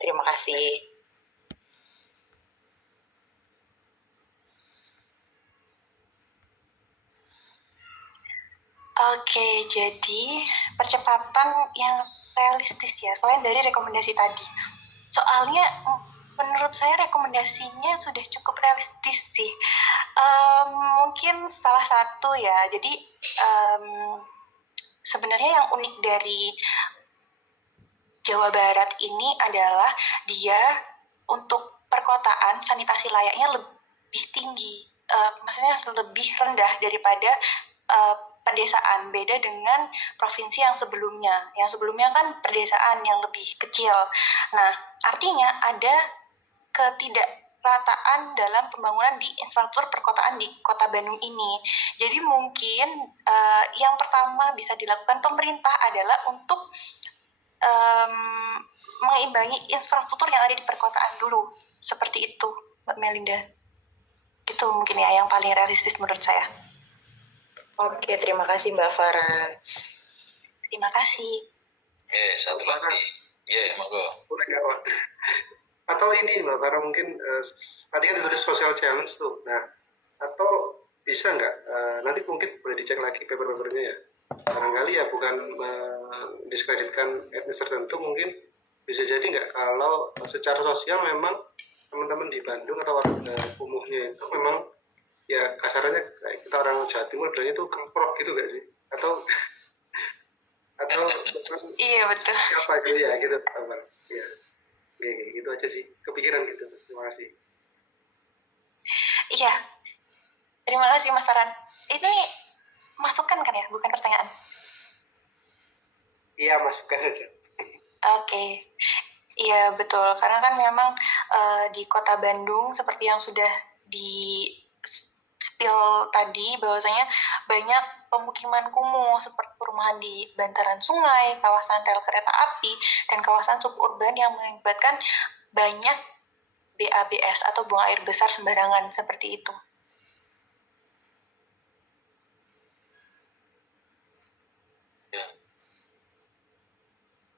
Terima kasih. Oke, jadi percepatan yang realistis ya, selain dari rekomendasi tadi. Soalnya menurut saya rekomendasinya sudah cukup realistis sih. Mungkin salah satu ya, jadi sebenarnya yang unik dari Jawa Barat ini adalah dia untuk perkotaan sanitasi layaknya lebih tinggi, maksudnya lebih rendah daripada pedesaan, beda dengan provinsi yang sebelumnya. Yang sebelumnya kan pedesaan yang lebih kecil. Nah, artinya ada ketidakrataan dalam pembangunan di infrastruktur perkotaan di Kota Bandung ini. Jadi mungkin yang pertama bisa dilakukan pemerintah adalah untuk mengimbangi infrastruktur yang ada di perkotaan dulu. Seperti itu, Mbak Melinda. Itu mungkin ya yang paling realistis menurut saya. Oke, terima kasih Mbak Farah. Terima kasih. Satu lagi. Monggo. Boleh nggak, Pak? Atau ini Mbak Farah mungkin tadi kan ditulis social challenge tuh. Nah, atau bisa nggak nanti mungkin boleh dicek lagi paper-papernya ya. Barangkali ya bukan mendiskreditkan etnis tertentu, mungkin bisa jadi nggak kalau secara sosial memang teman-teman di Bandung atau warga umumnya itu memang ya kasarnya kayak kita orang Jawa Timur bilangnya itu kemprok gitu nggak sih? Atau iya betul. Apa gitu ya gitu teman. Ya. Oke, gitu aja sih. Kepikiran gitu. Terima kasih. Iya. Terima kasih Mas Saran. Ini masukan kan ya, bukan pertanyaan? Iya, masukan aja. Oke. Iya betul, karena kan memang di Kota Bandung seperti yang sudah di spill tadi, bahwasanya banyak pemukiman kumuh seperti perumahan di bantaran sungai, kawasan rel kereta api, dan kawasan suburban yang mengakibatkan banyak BABS atau buang air besar sembarangan seperti itu.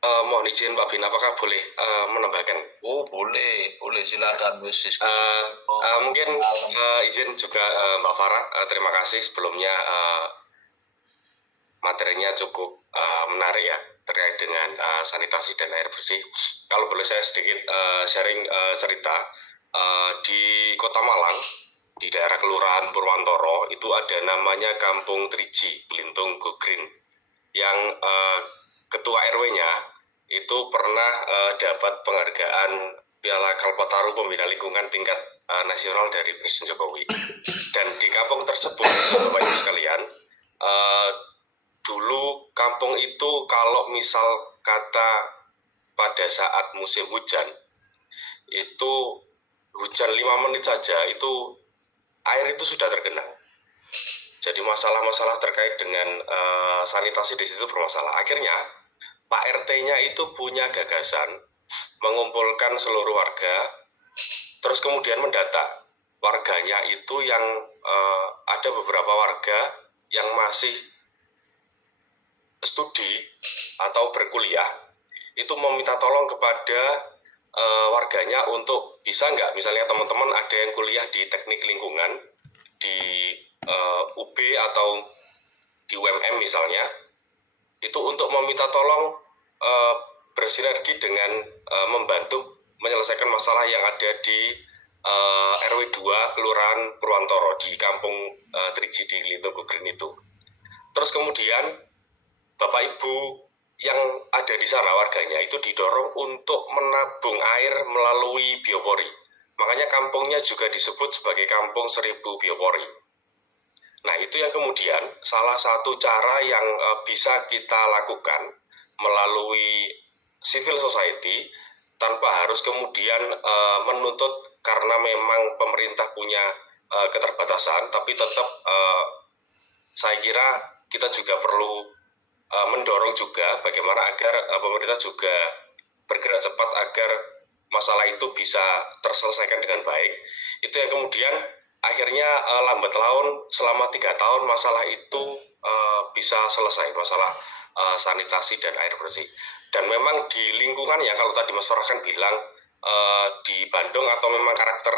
Mohon izin Pak Bin, apakah boleh menambahkan? Boleh silakan mungkin izin juga Mbak Farah, terima kasih sebelumnya, materinya cukup menarik ya terkait dengan sanitasi dan air bersih. Kalau boleh saya sedikit sharing cerita, di Kota Malang, di daerah Kelurahan Purwantoro itu ada namanya Kampung Triji, Blintung Go Green, yang ketua RW-nya itu pernah dapat penghargaan Piala Kalpataru Pembina Lingkungan tingkat nasional dari Presiden Jokowi. Dan di kampung tersebut, Bapak Ibu sekalian, dulu kampung itu kalau misal kata pada saat musim hujan, itu hujan 5 menit saja itu air itu sudah tergenang. Jadi masalah-masalah terkait dengan sanitasi di situ bermasalah. Akhirnya Pak RT-nya itu punya gagasan mengumpulkan seluruh warga, terus kemudian mendata warganya itu yang ada beberapa warga yang masih studi atau berkuliah, itu meminta tolong kepada warganya untuk bisa nggak, misalnya teman-teman ada yang kuliah di teknik lingkungan, di UB atau di UMM misalnya, itu untuk meminta tolong bersinergi dengan membantu menyelesaikan masalah yang ada di RW 2 Kelurahan Purwantoro di Kampung Triji di Blintung Go Green itu. Terus kemudian Bapak Ibu yang ada di sana warganya itu didorong untuk menabung air melalui biopori. Makanya kampungnya juga disebut sebagai Kampung 1000 Biopori. Nah, itu yang kemudian salah satu cara yang bisa kita lakukan melalui civil society tanpa harus kemudian menuntut karena memang pemerintah punya keterbatasan, tapi tetap saya kira kita juga perlu mendorong juga bagaimana agar pemerintah juga bergerak cepat agar masalah itu bisa terselesaikan dengan baik. Itu yang kemudian akhirnya lambat laun selama 3 tahun masalah itu bisa selesai, masalah sanitasi dan air bersih. Dan memang di lingkungannya, kalau tadi Mas Farhan bilang di Bandung atau memang karakter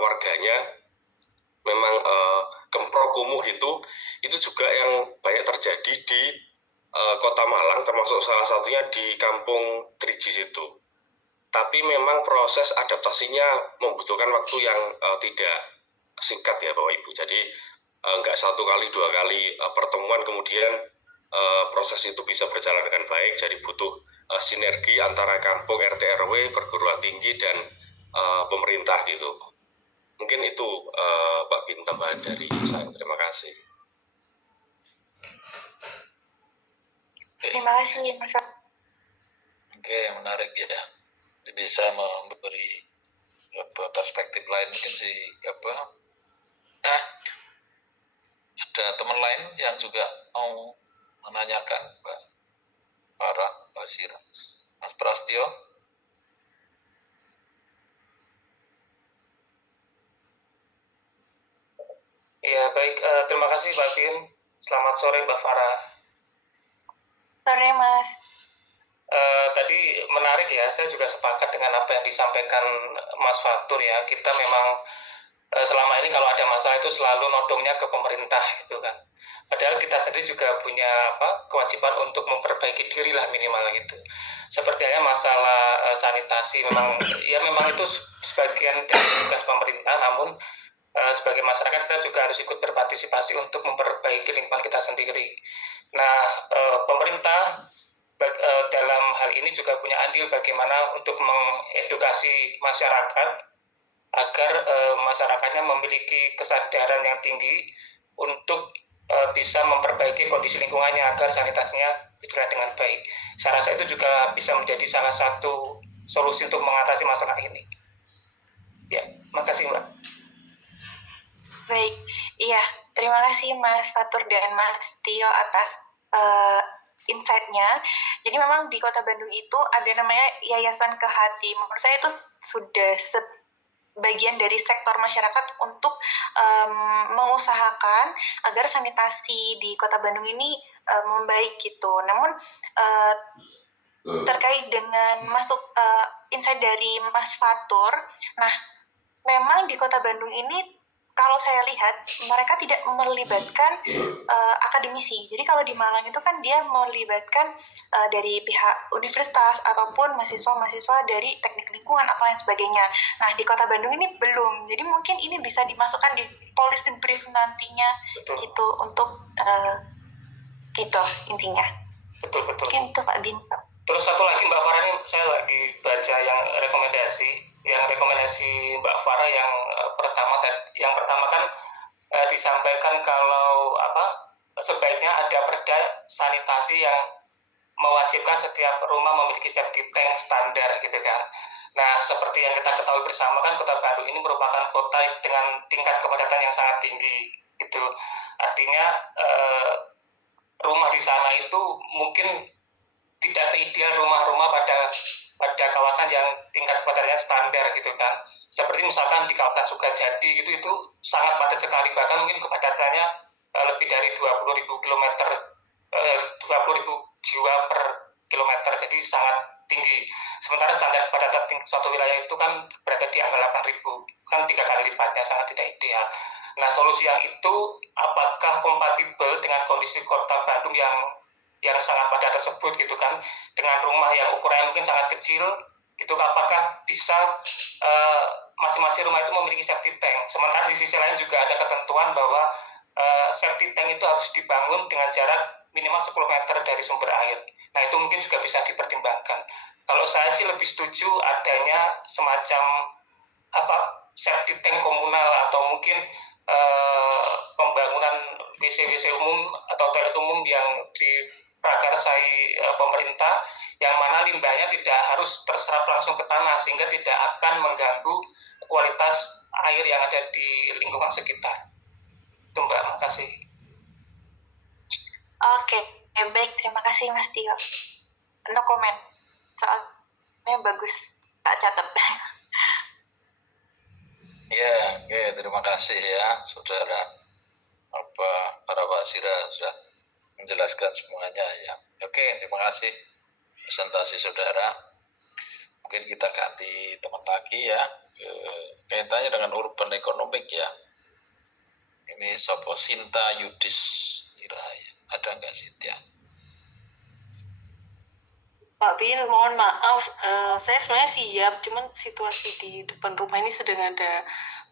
warganya memang kempro kumuh itu juga yang banyak terjadi di Kota Malang, termasuk salah satunya di Kampung Trigis itu. Tapi memang proses adaptasinya membutuhkan waktu yang tidak singkat ya Bapak Ibu. Jadi nggak 1 kali 2 kali pertemuan kemudian proses itu bisa berjalan dengan baik. Jadi butuh sinergi antara kampung, RT RW, perguruan tinggi dan pemerintah gitu. Mungkin itu Pak Bin tambahan dari saya. Terima kasih. Terima kasih Mas. Oke, menarik ya. Bisa memberi perspektif lain mungkin ada teman lain yang juga mau menanyakan Mbak Farah, Mbak Sira, Mas Prastio. Ya baik, terima kasih Mbak Bin. Selamat sore Mbak Farah. Sore Mas. Tadi menarik ya, saya juga sepakat dengan apa yang disampaikan Mas Fatur ya. Kita memang selama ini kalau ada masalah itu selalu nodongnya ke pemerintah gitu kan. Padahal kita sendiri juga punya kewajiban untuk memperbaiki diri lah minimal gitu. Seperti halnya masalah sanitasi memang itu sebagian dari tugas pemerintah, namun sebagai masyarakat kita juga harus ikut berpartisipasi untuk memperbaiki lingkungan kita sendiri. Nah, pemerintah dalam hal ini juga punya andil bagaimana untuk mengedukasi masyarakat agar masyarakatnya memiliki kesadaran yang tinggi untuk bisa memperbaiki kondisi lingkungannya agar sanitasinya berjalan dengan baik. Saya rasa itu juga bisa menjadi salah satu solusi untuk mengatasi masalah ini. Ya, makasih Mbak. Baik, iya, terima kasih Mas Fatur dan Mas Tio atas insight-nya. Jadi memang di Kota Bandung itu ada namanya Yayasan Kehati. Menurut saya itu sudah bagian dari sektor masyarakat untuk mengusahakan agar sanitasi di Kota Bandung ini membaik gitu. Namun terkait dengan masuk insight dari Mas Fatur, nah memang di Kota Bandung ini kalau saya lihat mereka tidak melibatkan akademisi. Jadi kalau di Malang itu kan dia melibatkan dari pihak universitas ataupun mahasiswa-mahasiswa dari teknik lingkungan atau lain sebagainya. Nah di Kota Bandung ini belum. Jadi mungkin ini bisa dimasukkan di policy brief nantinya. Betul. Gitu untuk gitu intinya. Betul. Mungkin itu Pak Bin. Terus satu lagi Mbak Farah, ini saya lagi baca yang rekomendasi Mbak Farah yang pertama kan disampaikan kalau sebaiknya ada perda sanitasi yang mewajibkan setiap rumah memiliki septic tank standar gitu kan. Nah, seperti yang kita ketahui bersama kan Kota Bandung ini merupakan kota dengan tingkat kepadatan yang sangat tinggi gitu. Artinya rumah di sana itu mungkin tidak seideal rumah-rumah pada kawasan yang tingkat kepadatannya standar gitu kan. Seperti misalkan di kawasan Sukajadi gitu itu sangat padat sekali, bahkan mungkin kepadatannya lebih dari 20.000 jiwa per kilometer, jadi sangat tinggi. Sementara standar kepadatan suatu wilayah itu kan berada di angka 8.000, kan 3 kali lipatnya, sangat tidak ideal. Nah, solusi yang itu apakah kompatibel dengan kondisi Kota Bandung yang sangat padat tersebut gitu kan, dengan rumah yang ukurannya mungkin sangat kecil gitu, apakah bisa masing-masing rumah itu memiliki septic tank. Sementara di sisi lain juga ada ketentuan bahwa septic tank itu harus dibangun dengan jarak minimal 10 meter dari sumber air. Nah itu mungkin juga bisa dipertimbangkan. Kalau saya sih lebih setuju adanya semacam septic tank komunal atau mungkin pembangunan WC umum atau toilet umum yang diprakarsai pemerintah, yang mana limbahnya tidak harus terserap langsung ke tanah sehingga tidak akan mengganggu kualitas air yang ada di lingkungan sekitar. Itu Mbak, makasih. Oke, baik, terima kasih Mas Tio. No comment, soalnya bagus, tak catat. Ya, oke, terima kasih ya saudara para Pak Sira sudah menjelaskan semuanya ya. Oke, terima kasih presentasi saudara. Mungkin kita ganti teman lagi ya. Kaitannya dengan urban economic ya. Ini Sopo Sinta Yudis Iraya. Ada nggak Sinta? Pak Bin, mohon maaf, saya sebenarnya siap, cuman situasi di depan rumah ini sedang ada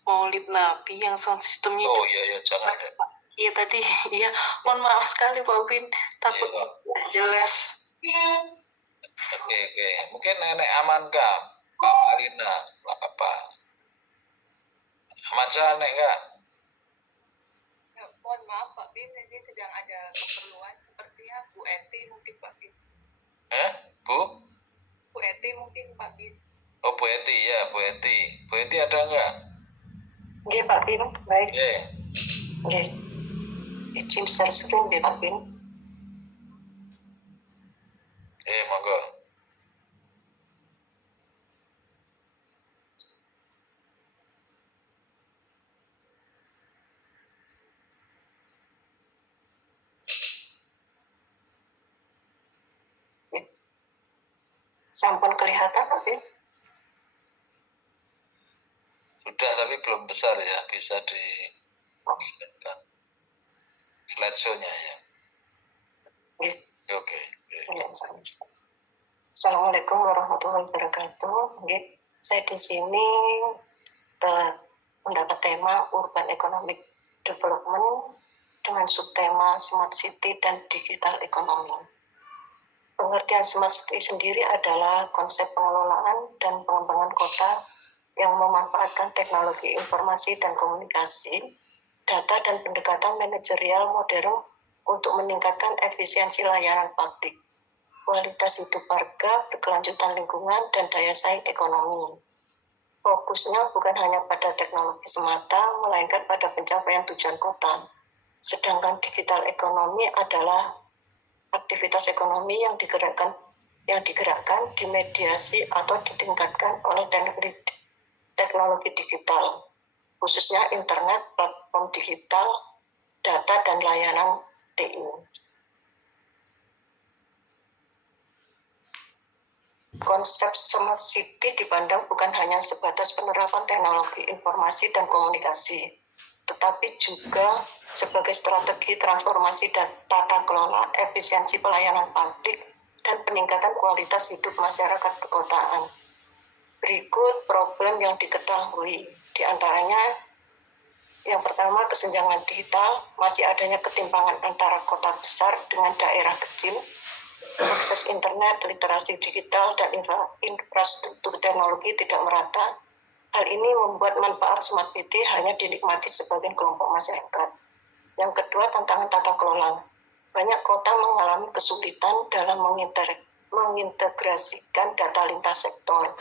Maulid Nabi yang sound systemnya Oh iya, jangan deh. Iya tadi, iya, mohon maaf sekali Pak Bin, takut Iya. tidak jelas. Oke. Mungkin nenek aman kah? Pak Marina, apa? Aman sah nek kak? Mohon maaf Pak Bin, ini sedang ada keperluan, sepertinya Bu Eti mungkin Pak Bin. Bu Eti mungkin Pak Bin. Oh Bu Eti ya, Bu Eti. Bu Eti ada nggak? Nggih, Pak Bin, baik. Oke. Nggih. Izin share screen nggih, Pak Bin. Monggo. Sampun kelihatan, Pak Bin? Sudah tapi belum besar ya, bisa di slideshow-nya ya. Nggih. Oke. Assalamualaikum warahmatullahi wabarakatuh. Nggih, saya di sini mendapat tema Urban Economic Development dengan subtema Smart City dan Digital Economy. Pengertian Smart City sendiri adalah konsep pengelolaan dan pengembangan kota yang memanfaatkan teknologi informasi dan komunikasi, data dan pendekatan manajerial modern untuk meningkatkan efisiensi layanan publik, kualitas hidup warga, berkelanjutan lingkungan, dan daya saing ekonomi. Fokusnya bukan hanya pada teknologi semata, melainkan pada pencapaian tujuan kota. Sedangkan digital ekonomi adalah aktivitas ekonomi yang digerakkan, dimediasi atau ditingkatkan oleh teknologi digital, khususnya internet, platform digital, data, dan layanan TI. Konsep Smart City dipandang bukan hanya sebatas penerapan teknologi informasi dan komunikasi, tetapi juga sebagai strategi transformasi dan tata kelola, efisiensi pelayanan publik, dan peningkatan kualitas hidup masyarakat perkotaan. Berikut problem yang diketahui, di antaranya yang pertama kesenjangan digital, masih adanya ketimpangan antara kota besar dengan daerah kecil, akses internet, literasi digital, dan infrastruktur teknologi tidak merata. Hal ini membuat manfaat Smart City hanya dinikmati sebagian kelompok masyarakat. Yang kedua, tantangan tata kelola. Banyak kota mengalami kesulitan dalam mengintegrasikan data lintas sektor.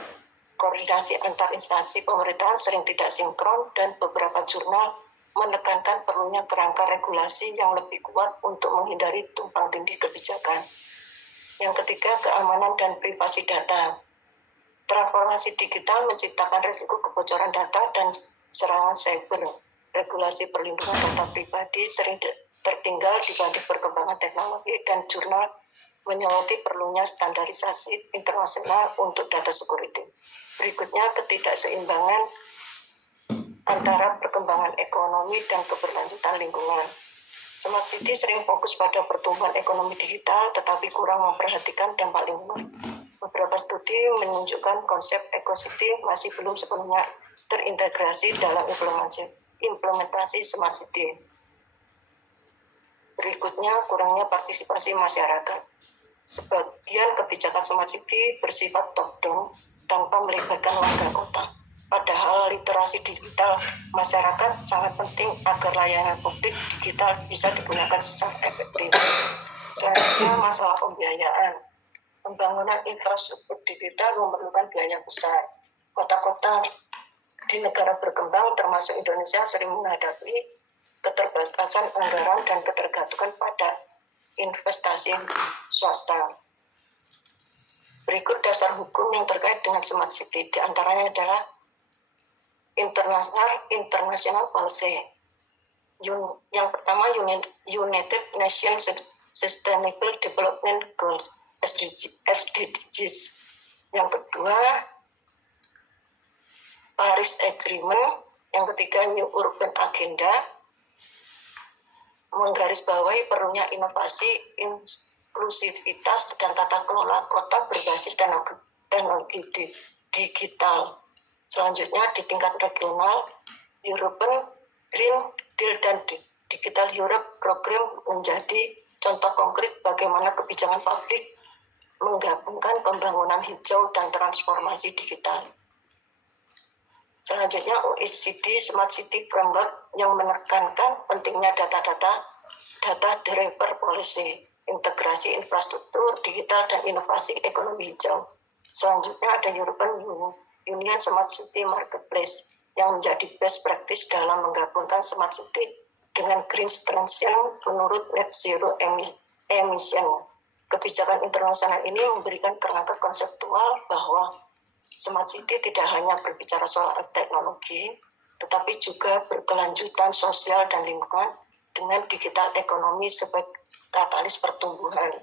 Koordinasi antar instansi pemerintahan sering tidak sinkron, dan beberapa jurnal menekankan perlunya kerangka regulasi yang lebih kuat untuk menghindari tumpang tindih kebijakan. Yang ketiga, keamanan dan privasi data. Transformasi digital menciptakan risiko kebocoran data dan serangan cyber. Regulasi perlindungan data pribadi sering tertinggal dibanding perkembangan teknologi, dan jurnal menyoroti perlunya standarisasi internasional untuk data security. Berikutnya, ketidakseimbangan antara perkembangan ekonomi dan keberlanjutan lingkungan. Smart City sering fokus pada pertumbuhan ekonomi digital, tetapi kurang memperhatikan dampak lingkungan. Beberapa studi menunjukkan konsep eco-city masih belum sepenuhnya terintegrasi dalam implementasi Smart City. Berikutnya, kurangnya partisipasi masyarakat. Sebagian kebijakan Smart City bersifat top-down tanpa melibatkan warga kota. Padahal literasi digital masyarakat sangat penting agar layanan publik digital bisa digunakan secara efektif. Selanjutnya, masalah pembiayaan. Pembangunan infrastruktur digital memerlukan biaya besar. Kota-kota di negara berkembang termasuk Indonesia sering menghadapi keterbatasan anggaran dan ketergantungan pada investasi swasta. Berikut dasar hukum yang terkait dengan Smart City, di antaranya adalah International Policy. Yang pertama, United Nations Sustainable Development Goals (SDGs). Yang kedua, Paris Agreement. Yang ketiga, New Urban Agenda, menggarisbawahi perlunya inovasi, inklusivitas, dan tata kelola kota berbasis teknologi digital. Selanjutnya, di tingkat regional, European Green Deal dan Digital Europe Program menjadi contoh konkret bagaimana kebijakan publik menggabungkan pembangunan hijau dan transformasi digital. Selanjutnya, OECD Smart City Framework yang menekankan pentingnya data-driven policy, integrasi infrastruktur digital dan inovasi ekonomi hijau. Selanjutnya ada European Union Smart City Marketplace yang menjadi best practice dalam menggabungkan smart city dengan green transition menurut net zero emission. Kebijakan internasional ini memberikan kerangka konseptual bahwa Smart City tidak hanya berbicara soal teknologi, tetapi juga berkelanjutan sosial dan lingkungan dengan digital ekonomi sebagai katalis pertumbuhan.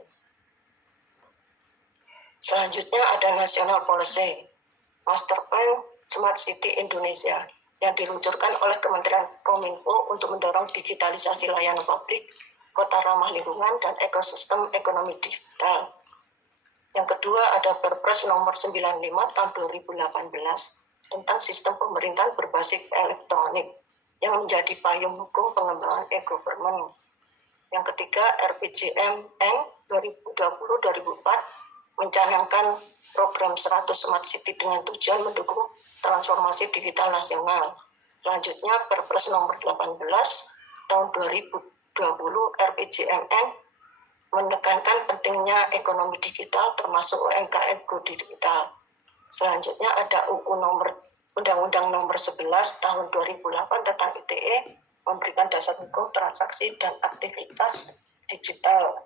Selanjutnya ada National Policy, Master Plan Smart City Indonesia, yang diluncurkan oleh Kementerian Kominfo untuk mendorong digitalisasi layanan publik, kota ramah lingkungan, dan ekosistem ekonomi digital. Yang kedua ada Perpres nomor 95 tahun 2018 tentang sistem pemerintahan berbasis elektronik yang menjadi payung hukum pengembangan e-government. Yang ketiga RPJMN 2020-2024 mencanangkan program 100 Smart City dengan tujuan mendukung transformasi digital nasional. Selanjutnya Perpres nomor 18 tahun 2020 RPJMN menekankan pentingnya ekonomi digital termasuk UMKM Go Digital. Selanjutnya ada Undang-Undang nomor 11 tahun 2008 tentang ITE memberikan dasar hukum transaksi dan aktivitas digital.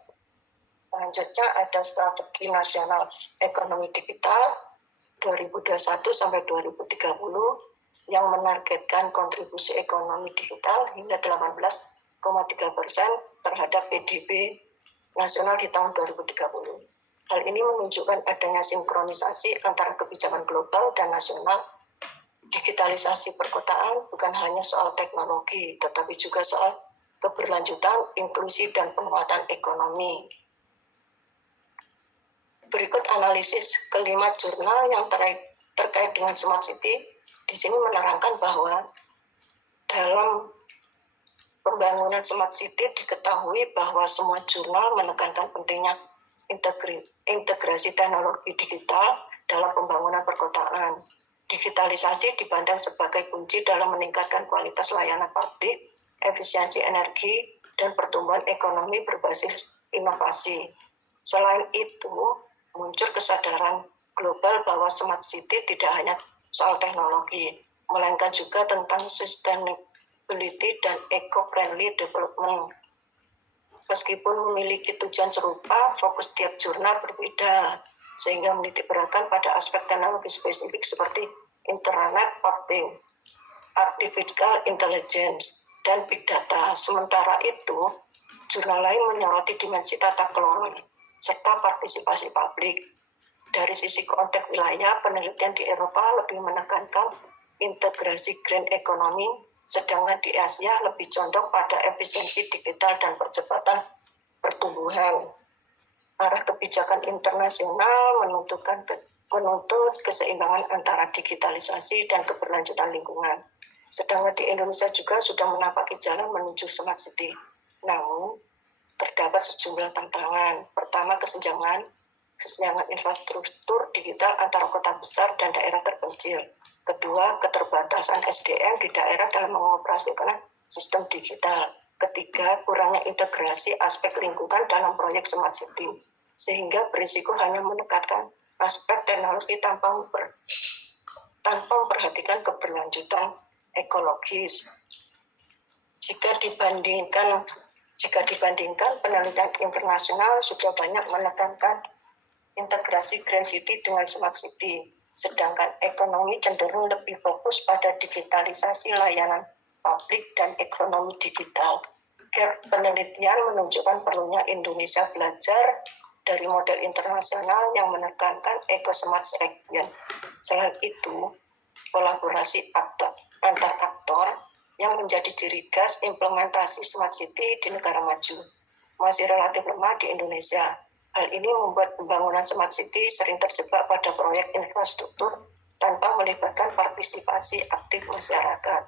Selanjutnya ada Strategi Nasional Ekonomi Digital 2021 sampai 2030 yang menargetkan kontribusi ekonomi digital hingga 18,3% terhadap PDB nasional di tahun 2030. Hal ini menunjukkan adanya sinkronisasi antara kebijakan global dan nasional. Digitalisasi perkotaan bukan hanya soal teknologi, tetapi juga soal keberlanjutan, inklusi, dan penguatan ekonomi. Berikut analisis kelima jurnal yang terkait dengan Smart City. Di sini menerangkan bahwa dalam pembangunan Smart City diketahui bahwa semua jurnal menekankan pentingnya integrasi teknologi digital dalam pembangunan perkotaan. Digitalisasi dipandang sebagai kunci dalam meningkatkan kualitas layanan publik, efisiensi energi, dan pertumbuhan ekonomi berbasis inovasi. Selain itu, muncul kesadaran global bahwa Smart City tidak hanya soal teknologi, melainkan juga tentang sustainability dan eco-friendly development. Meskipun memiliki tujuan serupa, fokus tiap jurnal berbeda, sehingga menitik beratkan pada aspek teknologi spesifik seperti Internet of Things, Artificial Intelligence, dan Big Data. Sementara itu, jurnal lain menyoroti dimensi tata kelola serta partisipasi publik. Dari sisi konteks wilayah, penelitian di Eropa lebih menekankan integrasi green economy, sedangkan di Asia lebih condong pada efisiensi digital dan percepatan pertumbuhan. Arah kebijakan internasional menuntut keseimbangan antara digitalisasi dan keberlanjutan lingkungan. Sedangkan di Indonesia juga sudah menapaki jalan menuju Smart City. Namun, terdapat sejumlah tantangan. Pertama, kesenjangan infrastruktur digital antara kota besar dan daerah terpencil. Kedua, keterbatasan SDM di daerah dalam mengoperasikan sistem digital. Ketiga, kurangnya integrasi aspek lingkungan dalam proyek Smart City, sehingga berisiko hanya menekankan aspek teknologi tanpa memperhatikan keberlanjutan ekologis. Jika dibandingkan, penelitian internasional sudah banyak menekankan integrasi Green City dengan Smart City, sedangkan ekonomi cenderung lebih fokus pada digitalisasi layanan publik dan ekonomi digital. Gap penelitian menunjukkan perlunya Indonesia belajar dari model internasional yang menekankan eco-smart selection. Selain itu, kolaborasi antar aktor yang menjadi ciri khas implementasi smart city di negara maju masih relatif lemah di Indonesia. Hal ini membuat pembangunan smart city sering terjebak pada proyek infrastruktur tanpa melibatkan partisipasi aktif masyarakat.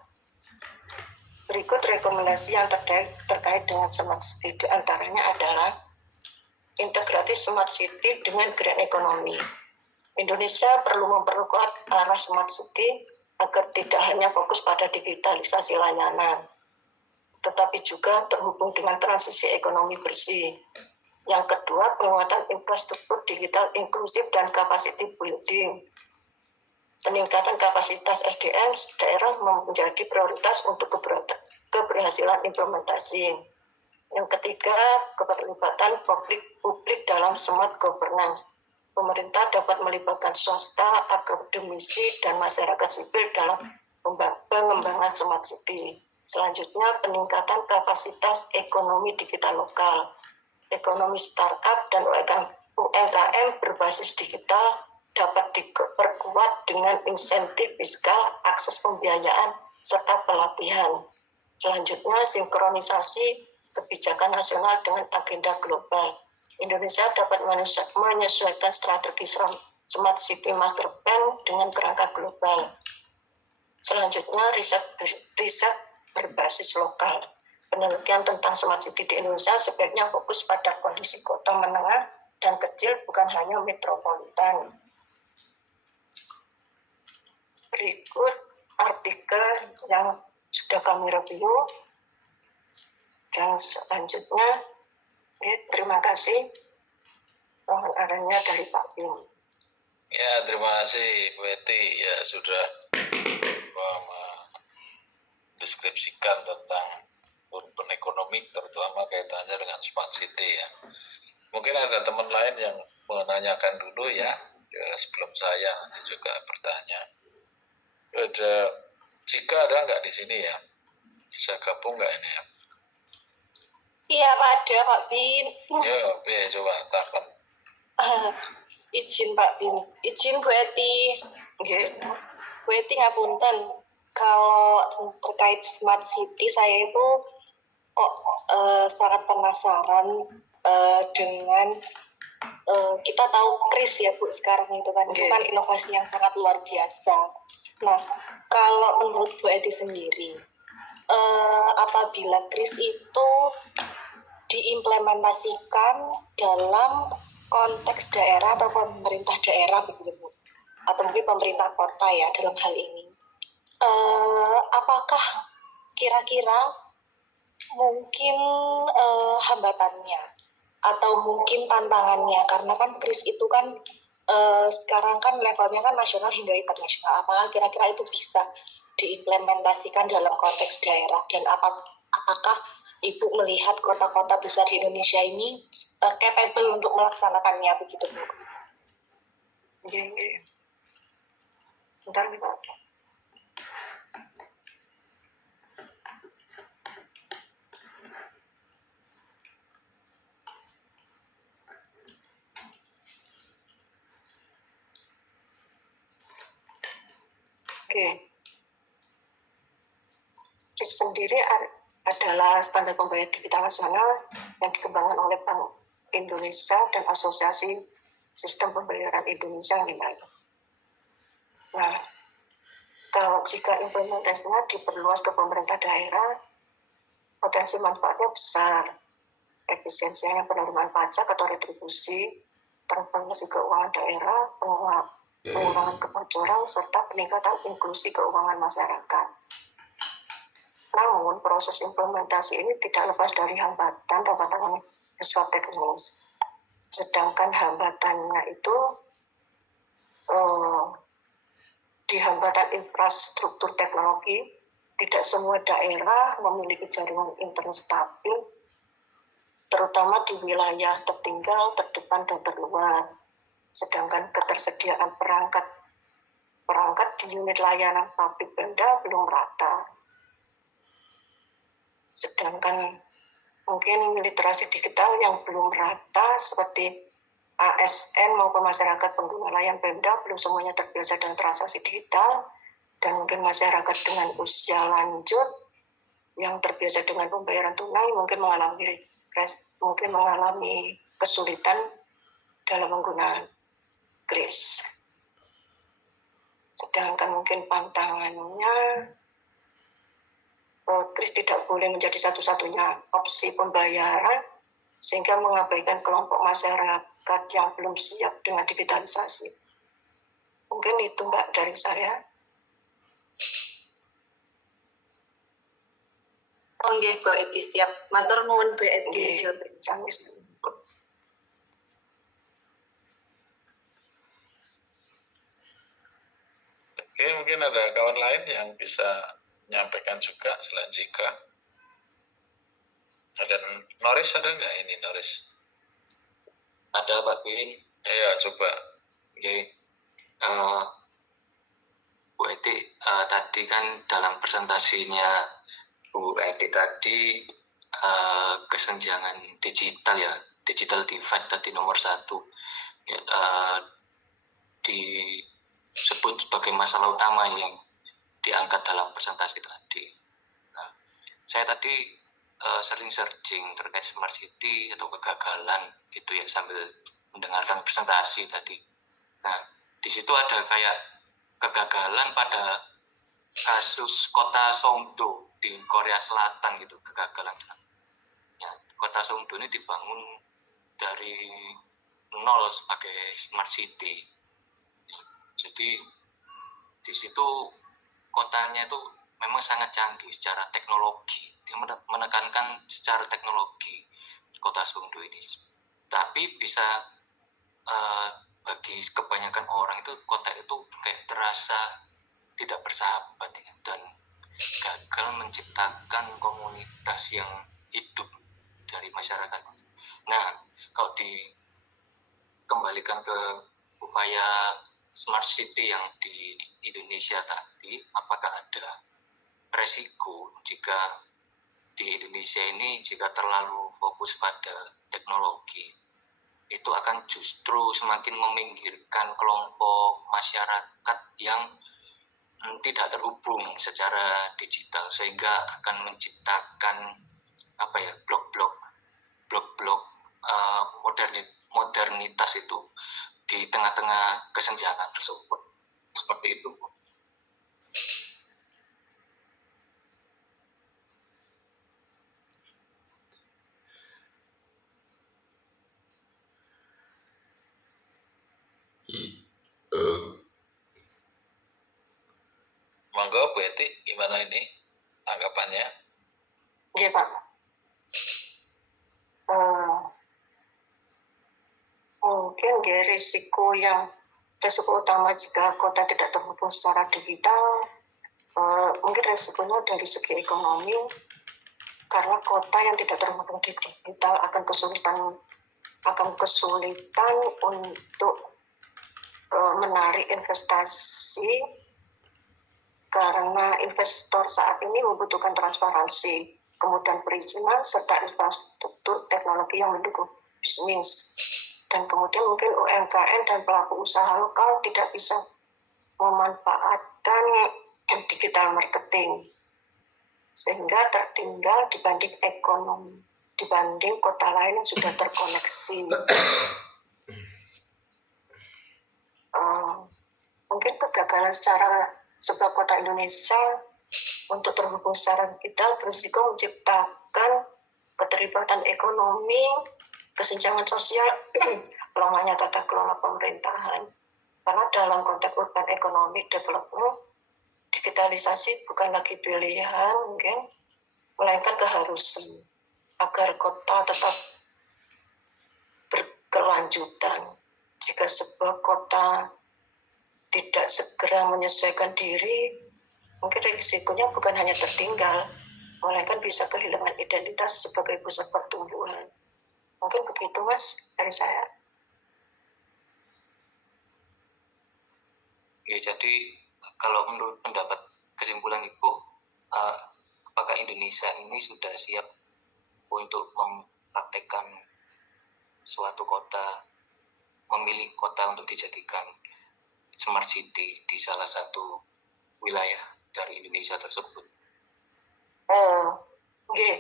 Berikut rekomendasi yang terkait dengan smart city, di antaranya adalah integratif smart city dengan green economy. Indonesia perlu memperkuat arah smart city agar tidak hanya fokus pada digitalisasi layanan, tetapi juga terhubung dengan transisi ekonomi bersih. Yang kedua, penguatan infrastruktur digital inklusif dan capacity building. Peningkatan kapasitas SDM daerah menjadi prioritas untuk keberhasilan implementasi. Yang ketiga, keterlibatan publik dalam smart governance. Pemerintah dapat melibatkan swasta, akademisi, dan masyarakat sipil dalam pengembangan smart city. Selanjutnya, peningkatan kapasitas ekonomi digital lokal. Ekonomi startup dan UMKM berbasis digital dapat diperkuat dengan insentif fiskal, akses pembiayaan, serta pelatihan. Selanjutnya, sinkronisasi kebijakan nasional dengan agenda global. Indonesia dapat menyesuaikan strategi Smart City Master Plan dengan kerangka global. Selanjutnya, riset berbasis lokal. Penelitian tentang Smart City di Indonesia sebaiknya fokus pada kondisi kota menengah dan kecil, bukan hanya metropolitan. Berikut artikel yang sudah kami review. Dan selanjutnya, terima kasih. Mohon arahannya dari Pak Bim. Ya, terima kasih Bu Eti ya sudah mendeskripsikan tentang urban economic, terutama kaitannya dengan smart city ya. Mungkin ada teman lain yang menanyakan dulu ya sebelum saya nanti juga bertanya. Ada Cika ada nggak di sini ya? Bisa gabung nggak ini ya? Iya Pak, ada Pak Bin. Ya, coba takon. Izin Pak Bin, izin Bu Eti. Okay. Bu Eti ngapunten, kalau terkait smart city saya itu sangat penasaran dengan kita tahu KRIS ya Bu sekarang itu kan, itu kan inovasi yang sangat luar biasa. Nah, kalau menurut Bu Eti sendiri, apabila KRIS itu diimplementasikan dalam konteks daerah atau pemerintah daerah begitu Bu, atau mungkin pemerintah kota ya dalam hal ini, apakah kira-kira mungkin hambatannya atau mungkin tantangannya, karena kan KRIS itu kan sekarang kan levelnya kan nasional hingga internasional, apakah kira-kira itu bisa diimplementasikan dalam konteks daerah, dan apakah Ibu melihat kota-kota besar di Indonesia ini capable untuk melaksanakannya begitu Bu? Oke. Bentar nih Pak. Oke. KRIS sendiri adalah standar pembayaran digital nasional yang dikembangkan oleh Bank Indonesia dan Asosiasi Sistem Pembayaran Indonesia yang lain. Nah, kalau jika implementasinya diperluas ke pemerintah daerah, potensi manfaatnya besar. Efisiensinya penerimaan pajak atau retribusi, transparansi keuangan daerah, pengurangan kebocoran, serta peningkatan inklusi keuangan masyarakat. Namun, proses implementasi ini tidak lepas dari hambatan dapat bersifat teknis. Sedangkan hambatannya itu di hambatan infrastruktur teknologi, tidak semua daerah memiliki jaringan internet stabil, terutama di wilayah tertinggal, terdepan, dan terluar. Sedangkan ketersediaan perangkat di unit layanan publik Pemda belum rata. Sedangkan mungkin literasi digital yang belum rata seperti ASN maupun masyarakat pengguna layanan Pemda belum semuanya terbiasa dengan transaksi digital, dan mungkin masyarakat dengan usia lanjut yang terbiasa dengan pembayaran tunai mungkin mengalami kesulitan dalam menggunakan kris. Sedangkan mungkin pantangannya, kris tidak boleh menjadi satu-satunya opsi pembayaran sehingga mengabaikan kelompok masyarakat yang belum siap dengan digitalisasi. Mungkin itu Mbak dari saya. Nggih, Bu Eti siap. Matur nuwun Bu Eti. Nggih, sami. Oke, mungkin ada kawan lain yang bisa menyampaikan juga selain Jika. Ada Noris, ada nggak ini Noris? Ada Pak Bin. Iya, coba. Oke. Bu Eti, tadi kan dalam presentasinya Bu Eti tadi kesenjangan digital ya, digital divide tadi nomor 1 ya, disebut sebagai masalah utama yang diangkat dalam presentasi tadi. Nah, saya tadi sering searching terkait smart city atau kegagalan gitu ya sambil mendengarkan presentasi tadi. Nah, di situ ada kayak kegagalan pada kasus kota Songdo di Korea Selatan gitu, kegagalan. Ya, kota Songdo ini dibangun dari nol sebagai smart city. Jadi di situ kotanya itu memang sangat canggih secara teknologi. Dia menekankan secara teknologi kota Songdo ini. Tapi bisa bagi kebanyakan orang itu kota itu kayak terasa tidak bersahabat ya, dan gagal menciptakan komunitas yang hidup dari masyarakat. Nah, kalau dikembalikan ke upaya smart city yang di Indonesia tadi, apakah ada resiko jika di Indonesia ini jika terlalu fokus pada teknologi, itu akan justru semakin meminggirkan kelompok masyarakat yang tidak terhubung secara digital, sehingga akan menciptakan blok-blok modernitas itu di tengah-tengah kesenjangan tersebut. Seperti itu. Monggo Bu Eti, gimana ini tanggapannya? Iya Pak. Mungkin risiko utama jika kota tidak terhubung secara digital, mungkin risikonya dari segi ekonomi, karena kota yang tidak terhubung di digital akan kesulitan untuk menarik investasi, karena investor saat ini membutuhkan transparansi, kemudian perizinan, serta infrastruktur teknologi yang mendukung bisnis. Dan kemudian mungkin UMKM dan pelaku usaha lokal tidak bisa memanfaatkan digital marketing, sehingga tertinggal dibanding kota lain yang sudah terkoneksi. Mungkin kegagalan sebuah kota Indonesia untuk terhubung secara digital berisiko menciptakan keterlibatan ekonomi, kesenjangan sosial, lemahnya tata kelola pemerintahan. Karena dalam konteks urban economic development, digitalisasi bukan lagi pilihan mungkin, melainkan keharusan agar kota tetap berkelanjutan. Jika sebuah kota tidak segera menyesuaikan diri, mungkin risikonya bukan hanya tertinggal, melainkan bisa kehilangan identitas sebagai pusat pertumbuhan. Mungkin begitu Mas dari saya. Ya, jadi kalau menurut pendapat kesimpulan Ibu, apakah Indonesia ini sudah siap untuk mempraktekkan suatu kota, memilih kota untuk dijadikan smart city di salah satu wilayah dari Indonesia tersebut? Nggih,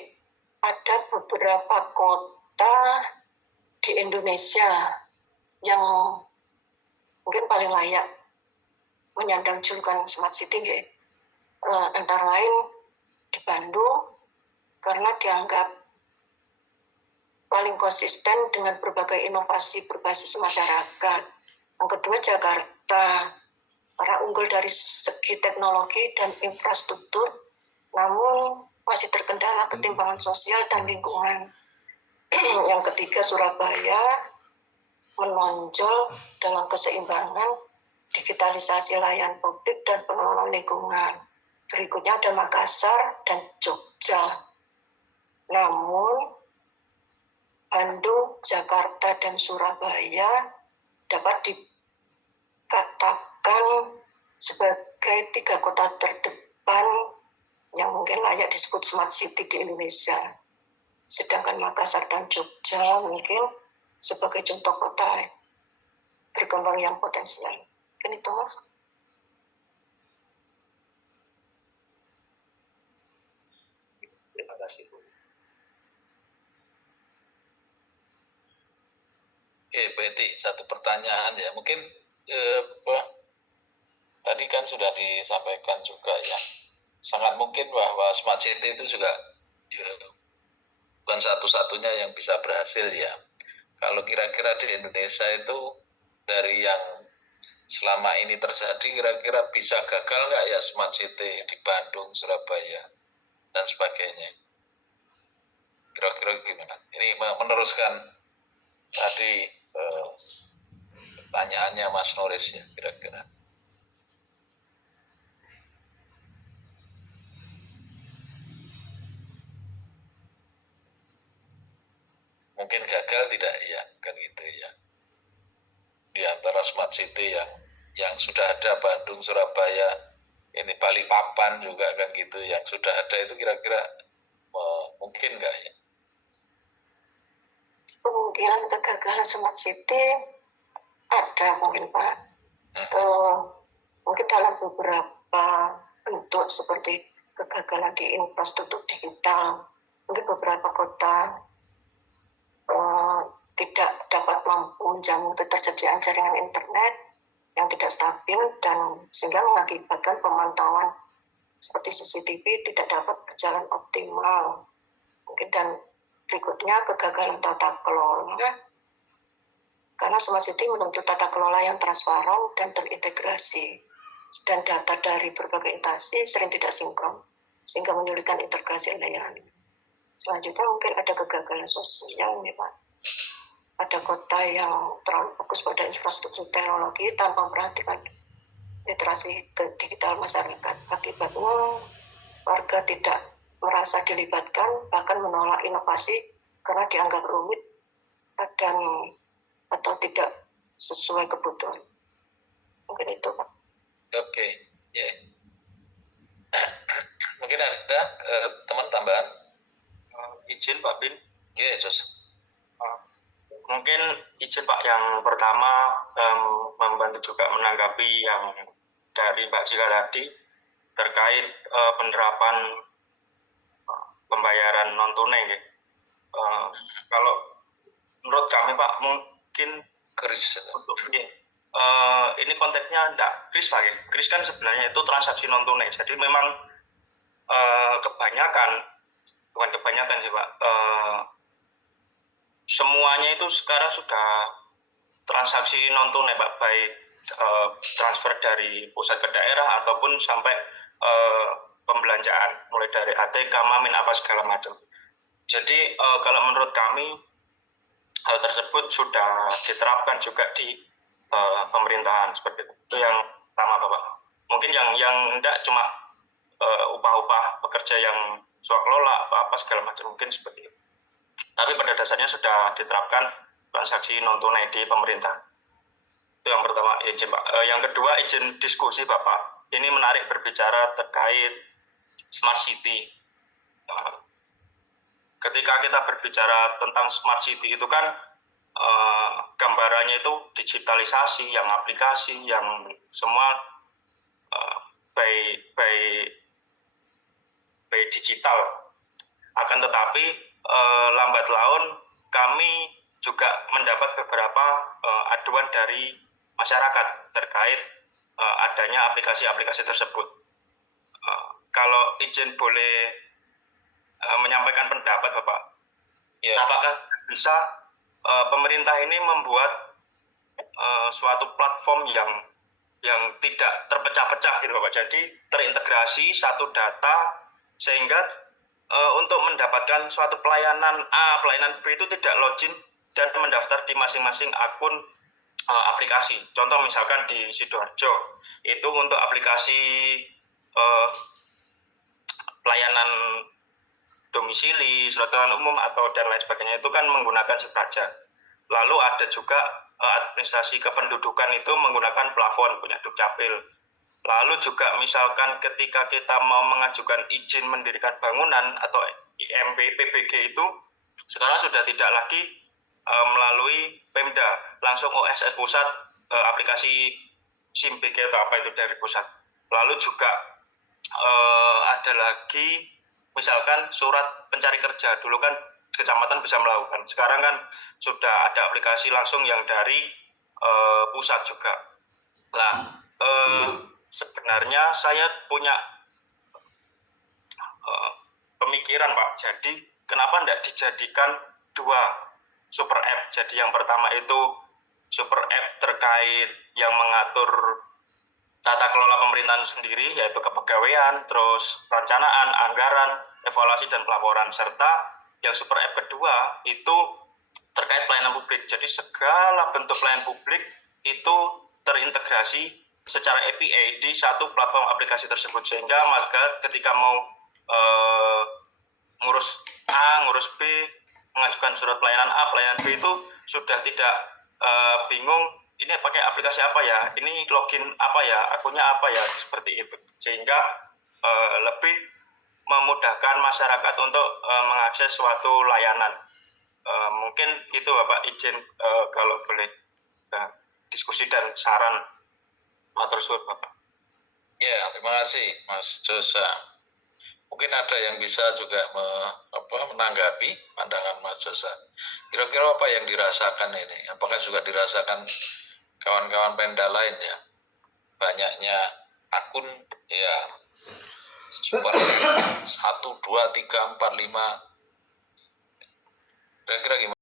ada beberapa kota di Indonesia yang mungkin paling layak menyandang julukan smart city, nggih. Antara lain di Bandung karena dianggap paling konsisten dengan berbagai inovasi berbasis masyarakat. Yang kedua Jakarta, karena unggul dari segi teknologi dan infrastruktur, namun masih terkendala ketimpangan sosial dan lingkungan. Yang ketiga Surabaya, menonjol dalam keseimbangan digitalisasi layanan publik dan pengelolaan lingkungan. Berikutnya ada Makassar dan Jogja. Namun Bandung, Jakarta, dan Surabaya dapat dikatakan sebagai 3 kota terdepan yang mungkin layak disebut smart city di Indonesia. Sedangkan Makassar dan Jogja mungkin sebagai contoh kota berkembang yang potensial. Kan itu, Mas? Terima kasih, Bu. Oke, berarti satu pertanyaan ya. Mungkin tadi kan sudah disampaikan juga ya. Sangat mungkin bahwa smart city itu juga bukan satu-satunya yang bisa berhasil ya. Kalau kira-kira di Indonesia itu dari yang selama ini terjadi, kira-kira bisa gagal nggak ya smart city di Bandung, Surabaya, dan sebagainya? Kira-kira gimana? Ini meneruskan tadi pertanyaannya Mas Noris ya, kira-kira. Mungkin gagal tidak ya, kan gitu ya. Di antara smart city yang sudah ada Bandung, Surabaya, ini Balikpapan juga kan gitu, yang sudah ada itu kira-kira mungkin nggak ya? Kemungkinan kegagalan smart city ada mungkin, Pak. Mungkin dalam beberapa bentuk seperti kegagalan di infrastruktur digital. Mungkin beberapa kota tidak dapat mampu menjamin ketersediaan jaringan internet yang tidak stabil dan sehingga mengakibatkan pemantauan seperti CCTV tidak dapat berjalan optimal. Mungkin dan berikutnya kegagalan tata kelola karena smart city menuntut tata kelola yang transparan dan terintegrasi dan data dari berbagai instansi sering tidak sinkron sehingga menyulitkan integrasi layanan. Selanjutnya mungkin ada kegagalan sosial nih, Pak. Ada kota yang terlalu fokus pada infrastruktur teknologi tanpa memperhatikan literasi digital masyarakat. Akibatnya warga tidak merasa dilibatkan, bahkan menolak inovasi karena dianggap rumit dan atau tidak sesuai kebutuhan. Mungkin itu, Pak. Oke, ya. Mungkin ada teman tambahan? Izin Pak Bin. Ya, Jos. Mungkin izin Pak, yang pertama membantu juga menanggapi yang dari Mbak Cika tadi terkait penerapan pembayaran non tunai. Kalau menurut kami Pak, mungkin Kris untuk ini konteksnya enggak kris Pak. Kris kan sebenarnya itu transaksi non tunai. Jadi memang bukan kebanyakan sih Pak. Semuanya itu sekarang sudah transaksi non tunai Pak, baik transfer dari pusat ke daerah ataupun sampai pembelanjaan mulai dari ATK, Mamin apa segala macam. Jadi kalau menurut kami hal tersebut sudah diterapkan juga di pemerintahan seperti itu. Itu yang pertama Bapak. Mungkin yang enggak cuma upah-upah pekerja yang swakelola apa segala macam, mungkin seperti itu. Tapi pada dasarnya sudah diterapkan transaksi non tunai di pemerintah. Itu yang pertama, izin Pak. Yang kedua, izin diskusi Bapak. Ini menarik berbicara terkait smart city. ketika kita berbicara tentang smart city itu kan gambarannya itu digitalisasi, yang aplikasi, yang semua by digital. Akan tetapi lambat laun kami juga mendapat beberapa aduan dari masyarakat terkait adanya aplikasi-aplikasi tersebut. Kalau izin boleh menyampaikan pendapat Bapak, apakah bisa pemerintah ini membuat suatu platform yang tidak terpecah-pecah gitu Bapak, jadi terintegrasi satu data sehingga untuk mendapatkan suatu pelayanan A, pelayanan B itu tidak login dan mendaftar di masing-masing akun aplikasi. Contoh misalkan di Sidoarjo itu untuk aplikasi pelayanan domisili, surat keterangan umum atau dan lain sebagainya itu kan menggunakan Sepraja. Lalu ada juga administrasi kependudukan itu menggunakan plafon punya Dukcapil. Lalu juga misalkan ketika kita mau mengajukan izin mendirikan bangunan atau IMB, PBG itu sekarang sudah tidak lagi melalui Pemda, langsung OSS pusat, aplikasi SIM-BG atau apa itu dari pusat. Lalu juga ada lagi misalkan surat pencari kerja, dulu kan kecamatan bisa melakukan, sekarang kan sudah ada aplikasi langsung yang dari pusat juga. Nah, sebenarnya saya punya pemikiran Pak, jadi kenapa tidak dijadikan dua super app? Jadi yang pertama itu super app terkait yang mengatur tata kelola pemerintahan sendiri, yaitu kepegawaian, terus perencanaan, anggaran, evaluasi, dan pelaporan. Serta yang super app kedua itu terkait pelayanan publik. Jadi segala bentuk pelayanan publik itu terintegrasi secara API di satu platform aplikasi tersebut. Sehingga maka ketika mau ngurus A, ngurus B, mengajukan surat pelayanan A, pelayanan B itu sudah tidak bingung ini pakai aplikasi apa ya, ini login apa ya, akunnya apa ya, seperti itu. Sehingga lebih memudahkan masyarakat untuk mengakses suatu layanan. Mungkin itu Bapak, izin kalau boleh diskusi dan saran. Matur suwun Bapak. Ya, terima kasih Mas Josa. Mungkin ada yang bisa juga menanggapi pandangan Mas Josa. Kira-kira apa yang dirasakan ini? Apakah juga dirasakan kawan-kawan Pemda lain ya? Banyaknya akun ya, super 1, 2, 3, 4, 5. Kira-kira gimana?